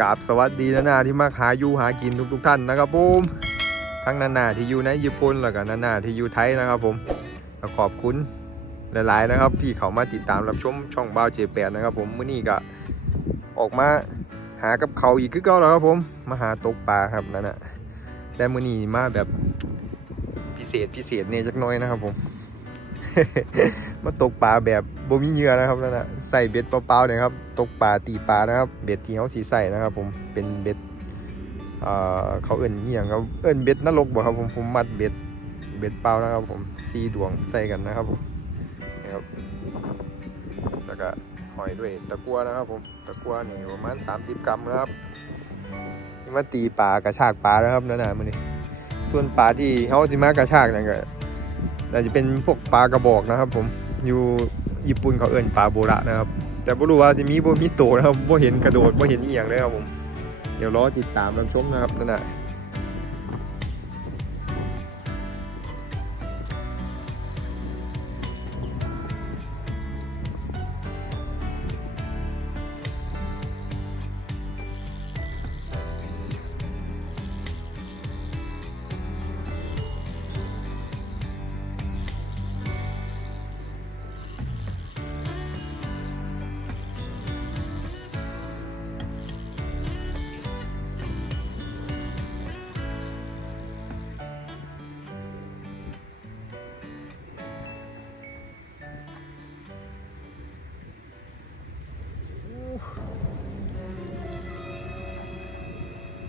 กราบสวัสดีนานาที่มาหาอยู่หากินทุกๆท่านนะครับผมทั้งนานาที่อยู่ในญี่ปุ่นแล้วก็นานาที่อยู่ไทยนะครับผมขอบคุณหลายๆนะครับ ที่เขามาติดตามรับชมช่องบ้าวเจแปนนะครับ ผมมื้อนี้ก็ออกมาหากับเขาอีกคือเก่าแล้วครับผมมาหาตกปลาครับนั่นน่ะแต่มื้อนี้มาแบบพิเศษพิเศษเนี่ยจักน้อยนะครับผม มาตกปลาแบบบ่มีเหยื่อนะครับนั่นนะใส่เบ็ดเปล่าๆเนี่ยครับตกปลาตีปลานะครับเบ็ดที่เขาสีใส่นะครับ ผมเป็นเบ็ดเขาเอิ้นเหียงครับเอิ้นเบ็ดนรกบ่ครับผมผมมัดเบ็ดเบ็ดเปล่านะครับ ผมสีดวงใส่กันนะครับผมนี่ครับแล้วก็หอยด้วยตะกัวนะครับผมตะกัวนี่ประมาณ 30 กรัมนะครับนี่มาตีปลากระชากปลานะครับนั่นน่ะมื้อนี้ส่วนปลาที่เขาสิมากระชากนั่นก็ แต่จะเป็นพวกปลากระบอกนะครับ ผมอยู่ญี่ปุ่นเขาเอิ้นปลาโบระนะครับ แต่ไม่รู้ว่าจะมีบ่มีโตนะครับบ่เห็นกระโดดบ่เห็นอีหยังเลยครับผม เดี๋ยวรอติดตามรับชมนะครับนั่นน่ะ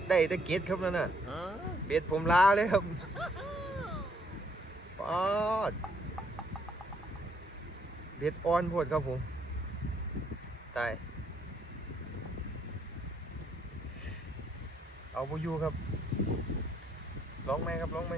ได้แตะเก็ดครับนั่นน่ะเบ็ดผมลาเลยครับปอดเบ็ดอ่อนโพดครับผมตายเอาไปอยู่ครับร้องไหมครับร้องไหม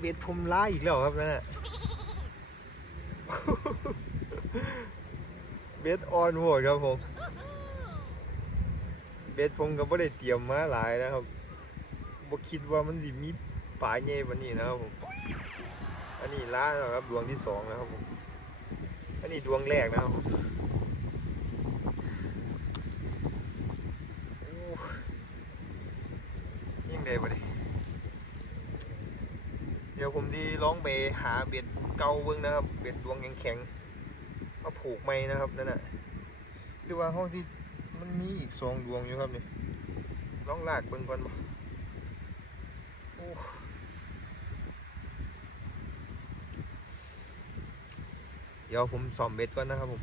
เบ็ดผมล้าอีกแล้วครับนั่นน่ะเบ็ดออนโหดครับผมเบ็ดผมก็ไม่ได้เตรียมมาหลายนะครับบ่คิดว่ามันสิมีปลาใหญ่ว่านี้นะครับผมอันนี้ล้าแล้วครับดวงที่สองนะครับผมอันนี้ดวงแรกนะครับผมโอ้ยิ่งได้ปะเนี่ย เดี๋ ยวผมดีลองไปหาเบ็ดเกาเบิ้งนะครับ เบ็ดดวงแข็งๆมาผูกไม้นะครับนั่นน่ะหรือว่าห้องที่มันมีอีกสองดวงอยู่ครับเนี่ลองลากเบิ้งก่อนบ่โอ้เดี๋ยวผมซ่อมเบ็ดก่อนนะครับผม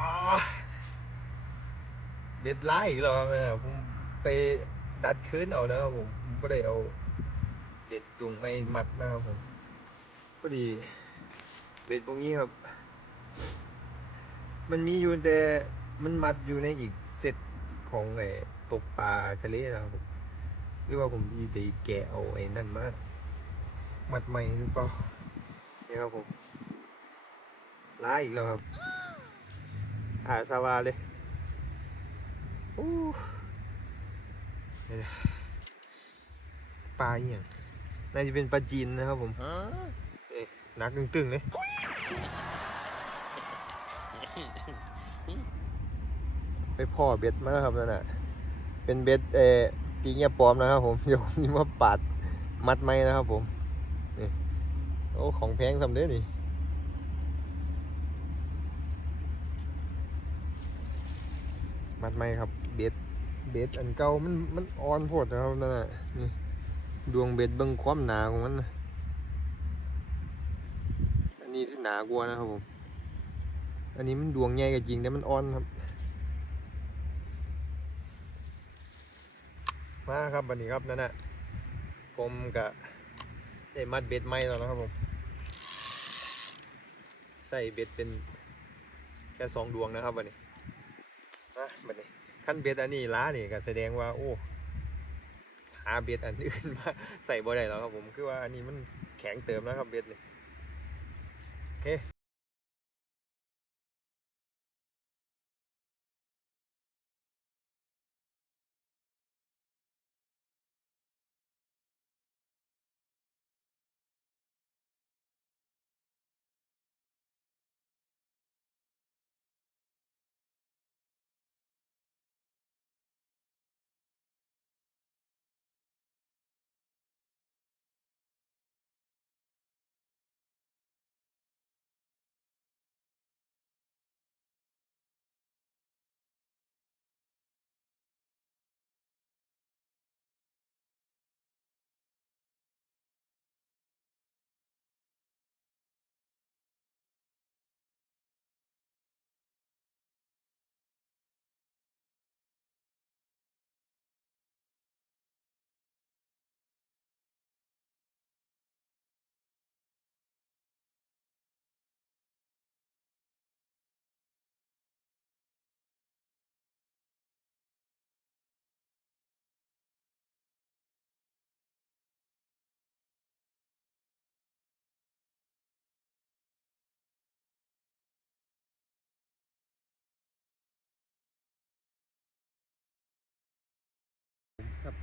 อ๋อ เด็ดไล่อีกครับเนี่ยผมไปดัดคืนเอานะครับผมผมก็ได้เอาเด็ดดุงไม่มัดนะครับผมพอดีเบ็ดพวกนี้ครับ มันมีอยู่แต่มันมัดอยู่ในอีกเซตของไอ้ตกปลาทะเลนะครับผมหรือว่าผมดีไปแกะเอาไอ้นั่นมามัดใหม่หรือเปล่านี่ครับผมล้าอีกแล้วครับอาสวาเลยเดี๋ย ปลาอหย่างน่าจะเป็นปลาจีนนะครับผมเอ๊ะหนักตึงๆเลยไปพ่อเบ็ดมาแล้วครับนั่นน่ะเป็นเบ็ดเออตีเงียบปลอมนะครับผมเดี๋ยวผมจะมาปาดมัดไม้นะครับผมนี่โอ้ของแพงทำเด้อนี่มัดไม้ครับเบ็ดเบ็ดอันเก่ามันมันอ่อนโพดนะครับนั่นน่ะนี่ดวงเบ็ดเบิ่งความหนาของมันนะอันนี้ที่หนากว่านะครับผมอันนี้มันดวงใหญ่ก็จริงแต่มันอ่อนครับ มาครับวันนี้ครับนั่นน่ะผมกับได้มัดเบ็ดไม้แล้วนะครับผมใส่เบ็ดเป็นแค่สองดวงนะครับวันนี้มาวันนี้ ขั้นเบ็ดอันนี้ล้านี่ก็แสดงว่า โอ้หาเบ็ดอันอื่นมาใส่บ่ได้แล้วครับผมคือว่าอันนี้มันแข็งเติมแล้วครับเบ็ดนี่โอเค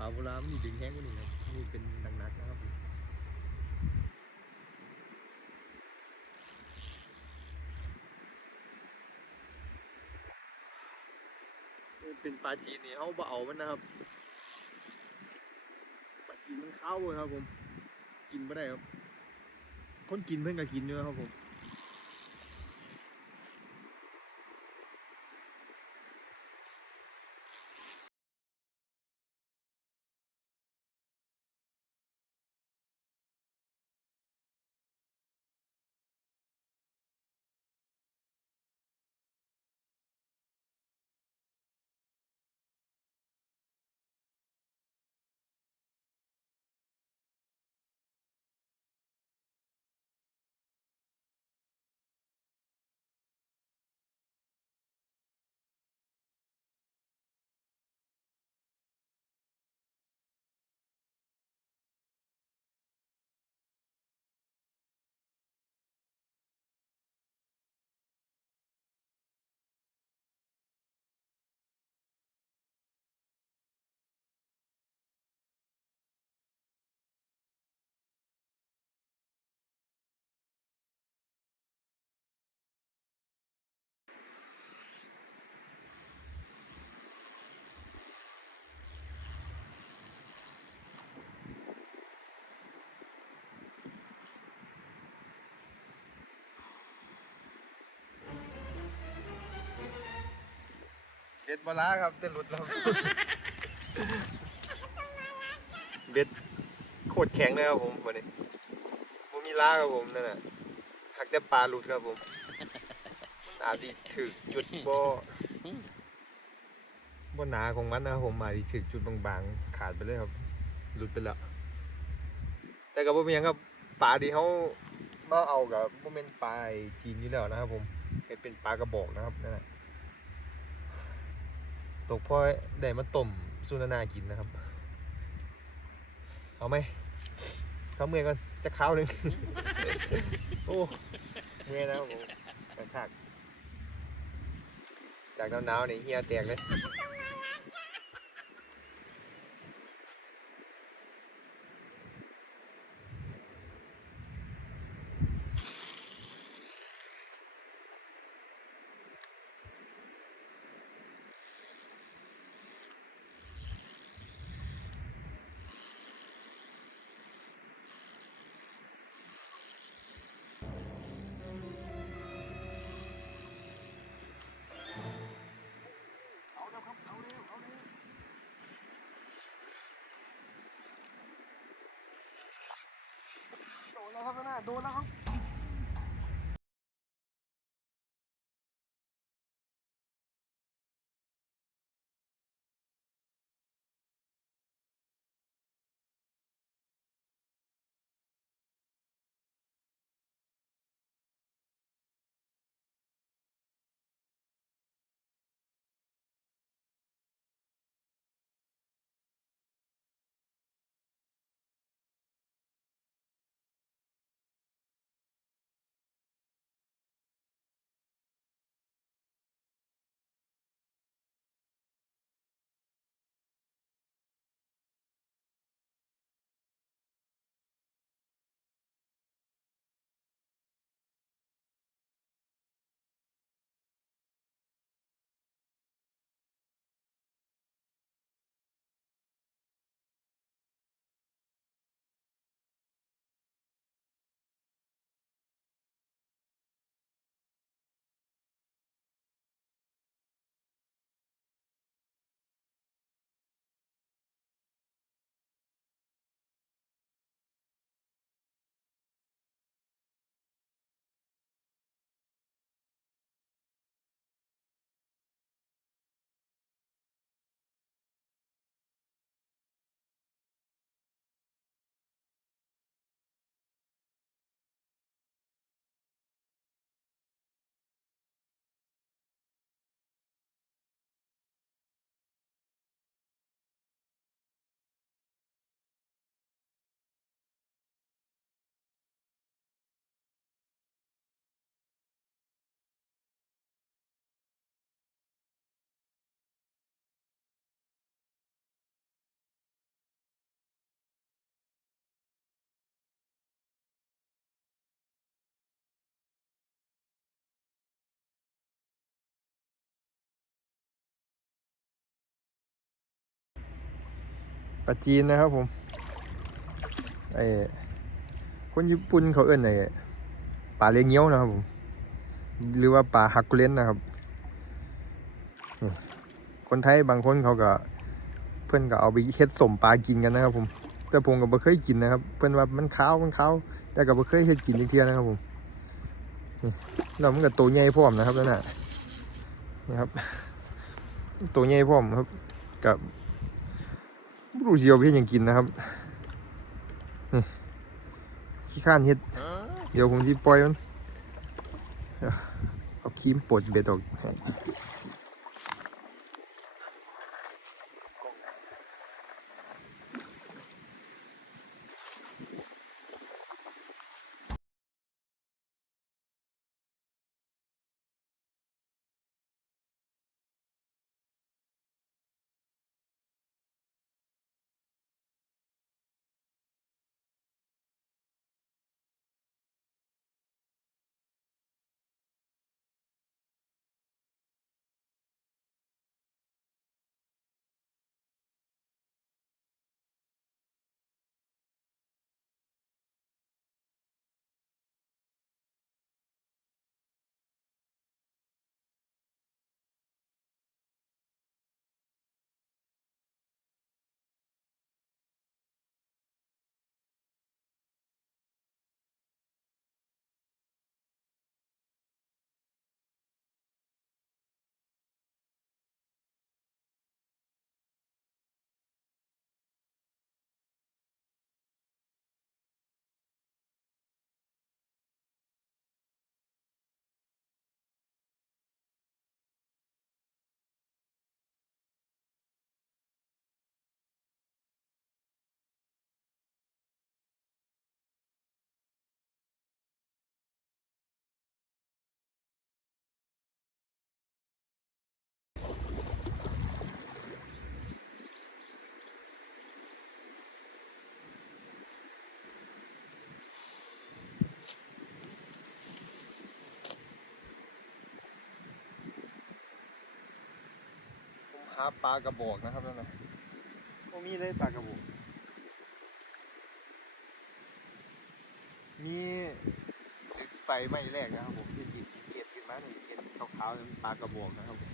ถ้าปลามันดึงแห้งกว่านี้ครับนี่เป็นหนักนะครับเป็นปลาจีนนี่เขาเอามันนะครับปลาจีนมันเข้าเลยครับผม กินไม่ได้ครับ คนกินเพื่อนก็กินด้วยครับผม เบ็ดบลาครับเต้นหลุดแล้วเบ็ดโคตรแข็งเลยครับผมวันนี้ผมมีล้าครับผมนั่นน่ะหักแต่ปลาหลุดครับผมมันอาจจะถึกจุดบ่บ่หนาของมันนะครับผมอาจจะถึกจุดบางๆ ขาดไปเลยครับ หลุดไปแล้วแต่กับบ่มีหยังครับปลาที่เขามาเอากับบ่เป็นปลาไอ้จีนอยู่แล้วนะครับผมเป็นปลากระบอกนะครับนั่นแหละ ตกพ่อได้มาต้มสุนานากินนะครับ เอาไหมเขาเมื่อยก่อนจะข้าวหนึ่งโอ้เมื่อยแล้วผมกระชากจากหนาวๆนี่เฮียแตกเลย โดนแล้วครับนะโดนแล้วครับ ปลาจีนนะครับผมไอ้คนญี่ปุ่นเขาเอิ้นไอ้ปลาเลี้ยงเงี้ยวนะครับผม หรือว่าปลาฮักกุเลนนะครับ คนไทยบางคนเขาก็เพื่อนก็เอาไปเฮ็ดสมปลากินกันนะครับผม แต่ผมก็บ่เคยกินนะครับ เพื่อนว่ามันขาวมันขาวแต่ก็บ่เคยเฮ็ดกินจักเที่ยนะครับผมนี่แล้วมันก็ตัวใหญ่พร้อมนะครับนั่นน่ะนี่ครับ ตัวใหญ่พร้อมครับกับ รูเซียวเพี้ยังกินนะครับขี้ข้านเฮ็ด เดี๋ยวผมที่ปล่อยมันเอาครีมปดเบ็ดออก ห้หาปลากระบอกนะครับนั่นนะโอ้มีเลยปลากระบอกมีไฟไหม้แรกนะครับผมที่ติดเกียดขึ้นมาหนึ่งเกียดขาวๆนั้นปลากระบอกนะครับผม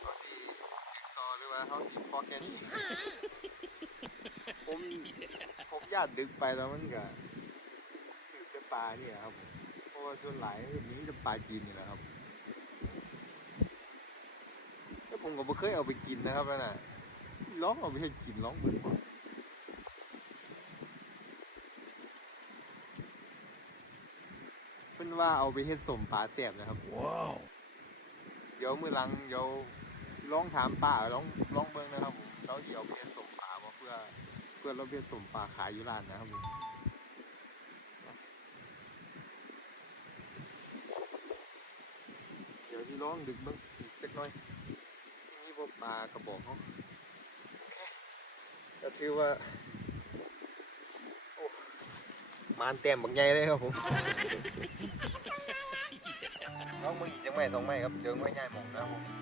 เขาสีต่อหรือว่าเขาสีพอแค่นี้ ผมผมญาติ ดึกไปแล้วมันก็คือจะปลาเนี่ยครับผมเพราะว่าส่วนหลายนี้จะปลาจีนนี่แหละครับแล้วผมก็ไม่เคยเอาไปกินนะครับนั่นน่ะร้องเอาไปให้กินร้องเบิ่งว่าเพิ่นว่าเอาไปเฮ็ดสมปลาแซ่บนะครับว้าวเดี๋ยวมือหลังเดี๋ยวลองถามป้าลองลองเบิ่งนะครับผมเขาเดี๋ยวไปเฮ็ดสมปลามาเพื่อเพื่อเราไปเฮ็ดสมปลาขายอยู่ร้านนะครับผมเดี๋ยวที่ลองดึกเบิ่งอีกสักหน่อยนี่พวกปลากระบอกเขาก็ถือว่าโอ้มานเต็มบักใหญ่เลยครับผมน้องมืออีกจังไม่สองไม่ครับเดี๋ยวไม่ง่ายหมองนะครับผม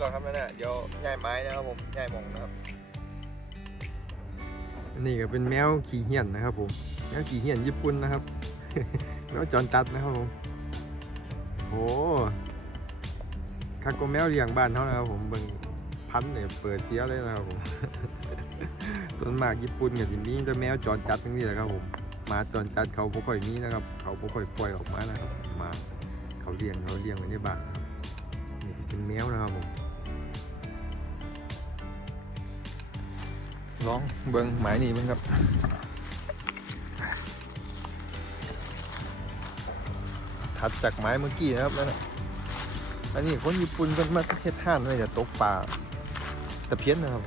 ก็คือเราครับนั่นแหะเดี๋ยวง่ายไม้นะครับผมง่ายมองนะครับนี่ก็เป็นแมวขี่เหี่ยนนะครับผมแมวขี่เหี่ยนญี่ปุ่นนะครับ แมวจอนจัดนะครับผมโอ้คาโกแมวเลี้ยงบ้านเขานะครับผมเบิ่งพันเนี่ยเปิดเสียเลยนะครับผมส่วนมากญี่ปุ่นกับที่มีแต่แมวจรจัดทั้งนี้แหละครับผมมาจรจัดเขาบ่ค่อยมีนะครับ เขาบ่ค่อยปล่อยออกมานะครับมาเขาเลี้ยงเขาเลี้ยงไว้ในบ้านนี่เป็นแมวนะครับผม ลองเบิ้งหมายนี่เบิ่งครับถัดจากไม้เมื่อกี้นะครับนั่นน่ะอันนี้คนญี่ปุ่นกันมาเฮ็ดห้านไว้จะตกปลาตะเพียนนะครับ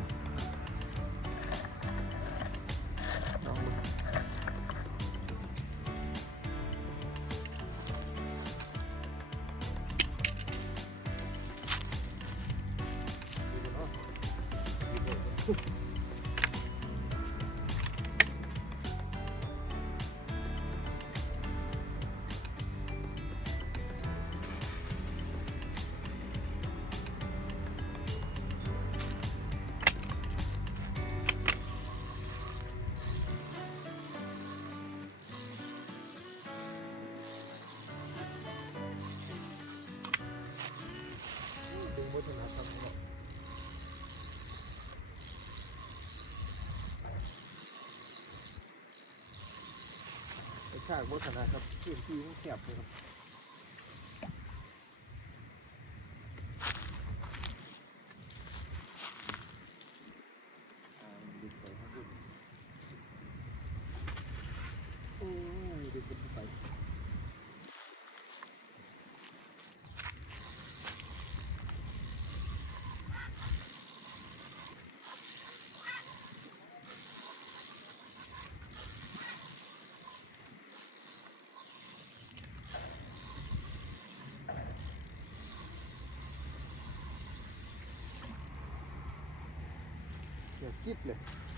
ากบนสนาครับเขียนทีมันแคบเลยครับอ่าดึงไปครับดึงโอ้ยดึงกันไป เ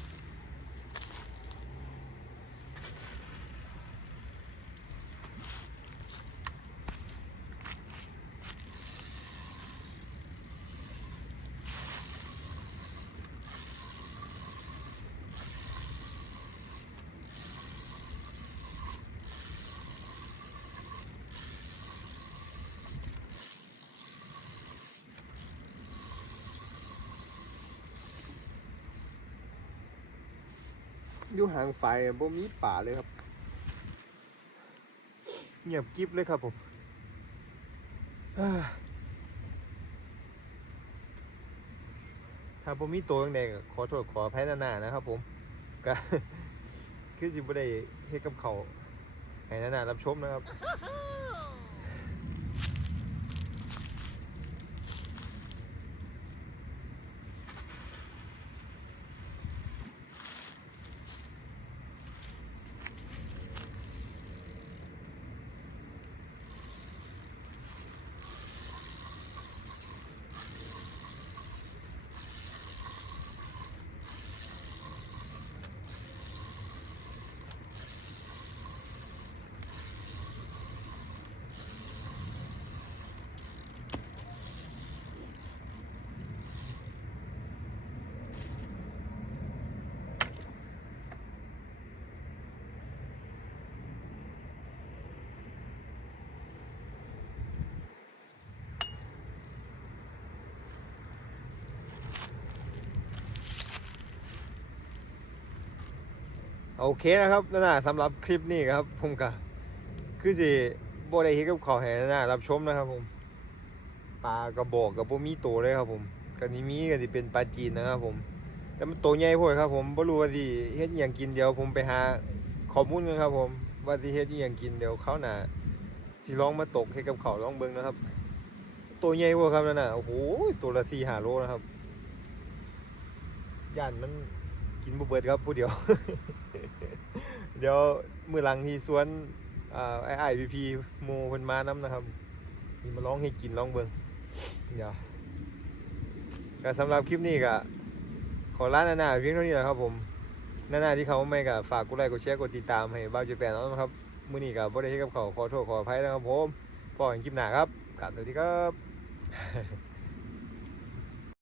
อยู่ห่างไฟบ่มีป่าเลยครับ เงียบกริบเลยครับผมถ้าผมมีตัวแดงๆก็ขอโทษขอแพ้นานานะครับผมก็คือจิบ่ได้เฮ็ดกับเขาให้นานารับชมนะครับ โอเคนะครับนั่นน่ะสำหรับคลิปนี้ครับผมก็คือสิบ่ได้เฮ็ดกับขอให้นั่นน่ะรับชมนะครับผมปลากระบอกกับบ่มีโตเลยครับผมก็นี่มีก็สิเป็นปลาจีนนะครับผมแต่มันโตใหญ่โพดครับผมบ่รู้ว่าสิเฮ็ดอิหยังกินเดี๋ยวผมไปหาข้อมูลกันครับ ผมว่าสิเฮ็ดอิหยังกินเดี๋ยวคราหน้าสิลองมาตกเฮ็ดกับเขาวลองเบิ่งนะครับตัวใหญ่โพดครับนั่นน่ะโอ้โหตัวละ4-5โลนะครับย่านมัน กินบ่เบิดครับผู้เดียว เดี๋ยวมือหลังที่สวนไอ้ไอ้พีพีโมเพิ่นมานํนะครับมีมาร้องให้กินร้องเบิงเดี๋ยวก็สำหรับคลิปนี้ก็ขอลาหน้าเพียงเท่านี้แหละครับผมหน้าๆที่เขาไม่ก็ฝากกดไลค์กดแชร์กดติดตามให้บ้าวเจแปนเอานะครับมื้อนี้ก็บ่ได้เฮ็ดกับเขาขอโทษขออภัยนะครับผมพอกันคลิปหน้าครับกลับสวัสดีครับ